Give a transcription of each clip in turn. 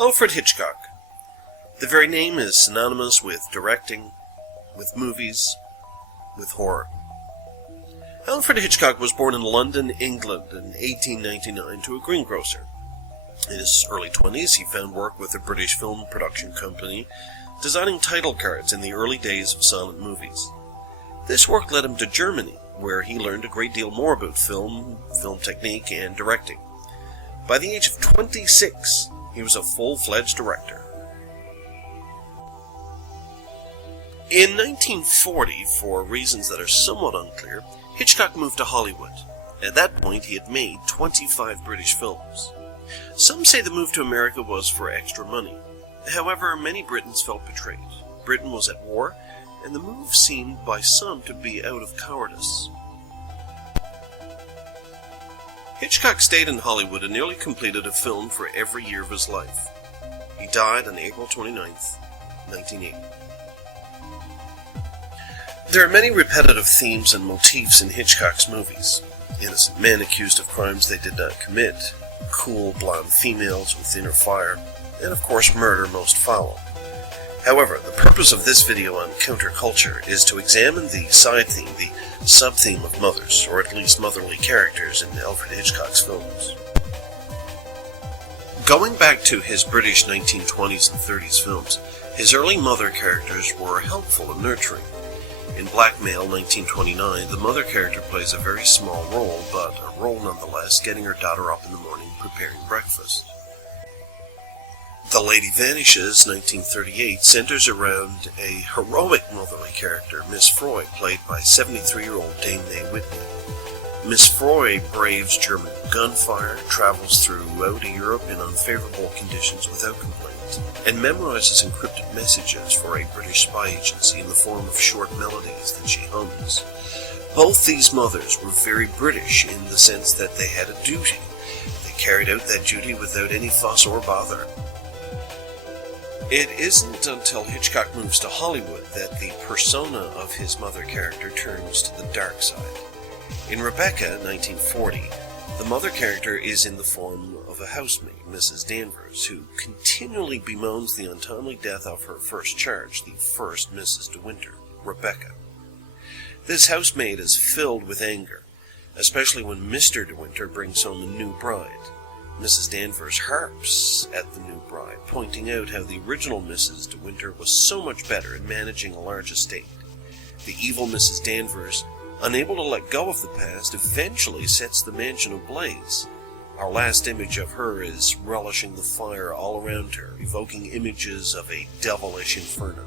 Alfred Hitchcock. The very name is synonymous with directing, with movies, with horror. Alfred Hitchcock was born in London, England in 1899 to a greengrocer. In his early 20s, he found work with a British film production company, designing title cards in the early days of silent movies. This work led him to Germany, where he learned a great deal more about film technique, and directing. By the age of 26, he was a full-fledged director. In 1940, for reasons that are somewhat unclear, Hitchcock moved to Hollywood. At that point, he had made 25 British films. Some say the move to America was for extra money. However, many Britons felt betrayed. Britain was at war, and the move seemed by some to be out of cowardice. Hitchcock stayed in Hollywood and nearly completed a film for every year of his life. He died on April 29, 1980. There are many repetitive themes and motifs in Hitchcock's movies. Innocent men accused of crimes they did not commit, cool, blonde females with inner fire, and of course murder most foul. However, the purpose of this video on counterculture is to examine the side theme, the sub-theme of mothers, or at least motherly characters in Alfred Hitchcock's films. Going back to his British 1920s and 30s films, his early mother characters were helpful and nurturing. In Blackmail 1929, the mother character plays a very small role, but a role nonetheless, getting her daughter up in the morning preparing breakfast. The Lady Vanishes, 1938, centers around a heroic motherly character, Miss Froy, played by 73-year-old Dame Mae Whitney. Miss Froy braves German gunfire, travels throughout Europe in unfavorable conditions without complaint, and memorizes encrypted messages for a British spy agency in the form of short melodies that she hums. Both these mothers were very British in the sense that they had a duty. They carried out that duty without any fuss or bother. It isn't until Hitchcock moves to Hollywood that the persona of his mother character turns to the dark side. In Rebecca, 1940, the mother character is in the form of a housemaid, Mrs. Danvers, who continually bemoans the untimely death of her first charge, the first Mrs. De Winter, Rebecca. This housemaid is filled with anger, especially when Mr. De Winter brings home a new bride. Mrs. Danvers harps at the new bride, pointing out how the original Mrs. De Winter was so much better at managing a large estate. The evil Mrs. Danvers, unable to let go of the past, eventually sets the mansion ablaze. Our last image of her is relishing the fire all around her, evoking images of a devilish inferno.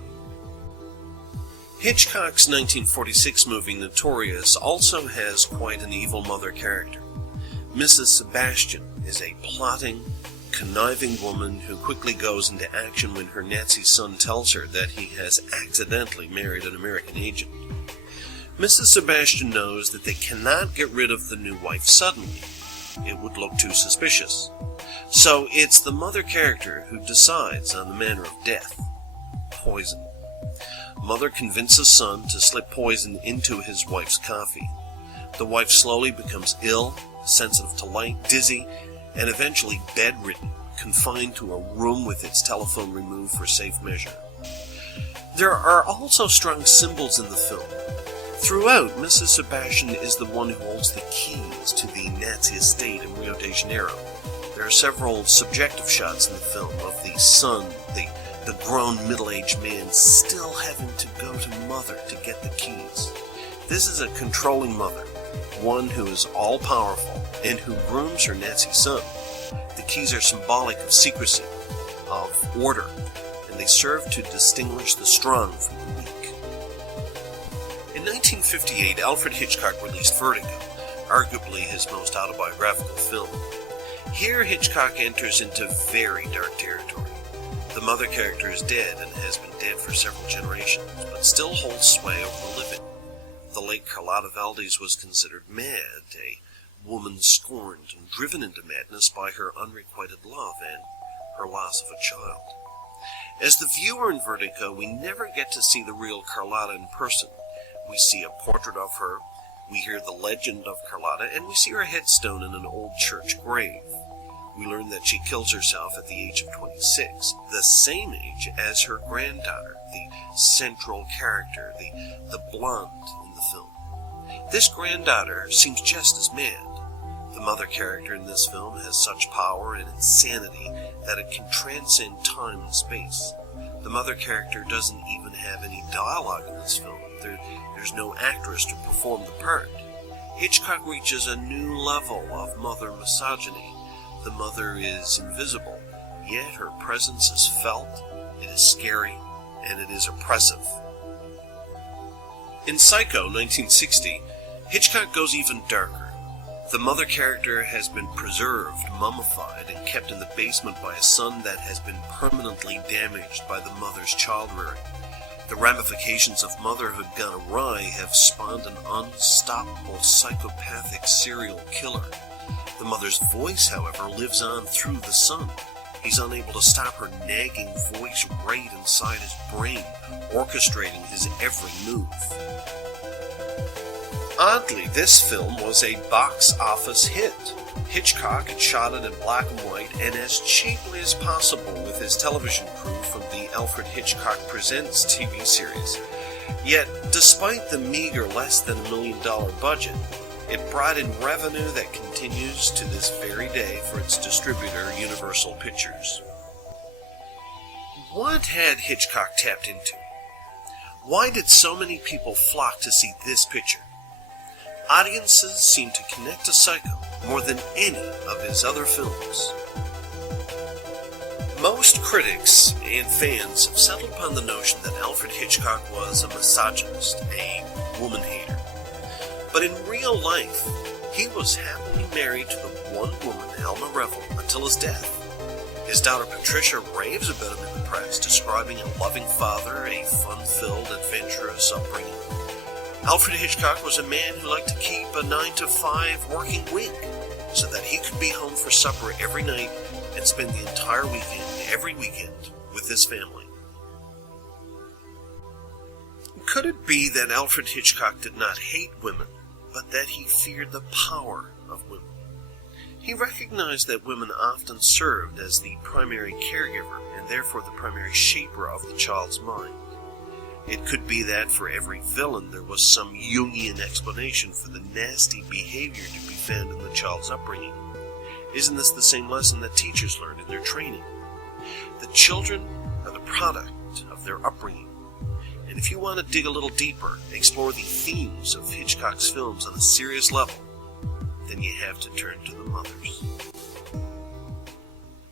Hitchcock's 1946 movie Notorious also has quite an evil mother character. Mrs. Sebastian is a plotting, conniving woman who quickly goes into action when her Nazi son tells her that he has accidentally married an American agent. Mrs. Sebastian knows that they cannot get rid of the new wife suddenly. It would look too suspicious. So it's the mother character who decides on the manner of death. Poison. Mother convinces son to slip poison into his wife's coffee. The wife slowly becomes ill, sensitive to light, dizzy, and eventually bedridden, confined to a room with its telephone removed for safe measure. There are also strong symbols in the film. Throughout, Mrs. Sebastian is the one who holds the keys to the Nazi estate in Rio de Janeiro. There are several subjective shots in the film of the son, the grown middle-aged man, still having to go to mother to get the keys. This is a controlling mother, one who is all-powerful and who grooms her Nazi son. The keys are symbolic of secrecy, of order, and they serve to distinguish the strong from the weak. In 1958, Alfred Hitchcock released Vertigo, arguably his most autobiographical film. Here, Hitchcock enters into very dark territory. The mother character is dead and has been dead for several generations, but still holds sway over the living. The late Carlotta Valdez was considered mad, a woman scorned and driven into madness by her unrequited love and her loss of a child. As the viewer in Vertigo, we never get to see the real Carlotta in person. We see a portrait of her, we hear the legend of Carlotta, and we see her headstone in an old church grave. We learn that she kills herself at the age of 26, the same age as her granddaughter, the central character, the blonde in the film. This granddaughter seems just as mad. The mother character in this film has such power and insanity that it can transcend time and space. The mother character doesn't even have any dialogue in this film. There's no actress to perform the part. Hitchcock reaches a new level of mother misogyny. The mother is invisible, yet her presence is felt, it is scary, and it is oppressive. In Psycho, 1960, Hitchcock goes even darker. The mother character has been preserved, mummified, and kept in the basement by a son that has been permanently damaged by the mother's child-rearing. The ramifications of motherhood gone awry have spawned an unstoppable psychopathic serial killer. The mother's voice, however, lives on through the son. He's unable to stop her nagging voice right inside his brain, orchestrating his every move. Oddly, this film was a box office hit. Hitchcock had shot it in black and white and as cheaply as possible with his television crew from the Alfred Hitchcock Presents TV series. Yet, despite the meager less than $1 million budget, it brought in revenue that continues to this very day for its distributor, Universal Pictures. What had Hitchcock tapped into? Why did so many people flock to see this picture? Audiences seem to connect to Psycho more than any of his other films. Most critics and fans have settled upon the notion that Alfred Hitchcock was a misogynist, a woman-hater. But in real life, he was happily married to the one woman, Alma Revel, until his death. His daughter Patricia raves about him in the press, describing a loving father, a fun-filled, adventurous upbringing. Alfred Hitchcock was a man who liked to keep a 9-to-5 working week so that he could be home for supper every night and spend the entire weekend, every weekend, with his family. Could it be that Alfred Hitchcock did not hate women, but that he feared the power of women? He recognized that women often served as the primary caregiver and therefore the primary shaper of the child's mind. It could be that for every villain there was some Jungian explanation for the nasty behavior to be found in the child's upbringing. Isn't this the same lesson that teachers learn in their training? The children are the product of their upbringing. And if you want to dig a little deeper, explore the themes of Hitchcock's films on a serious level, then you have to turn to the mother.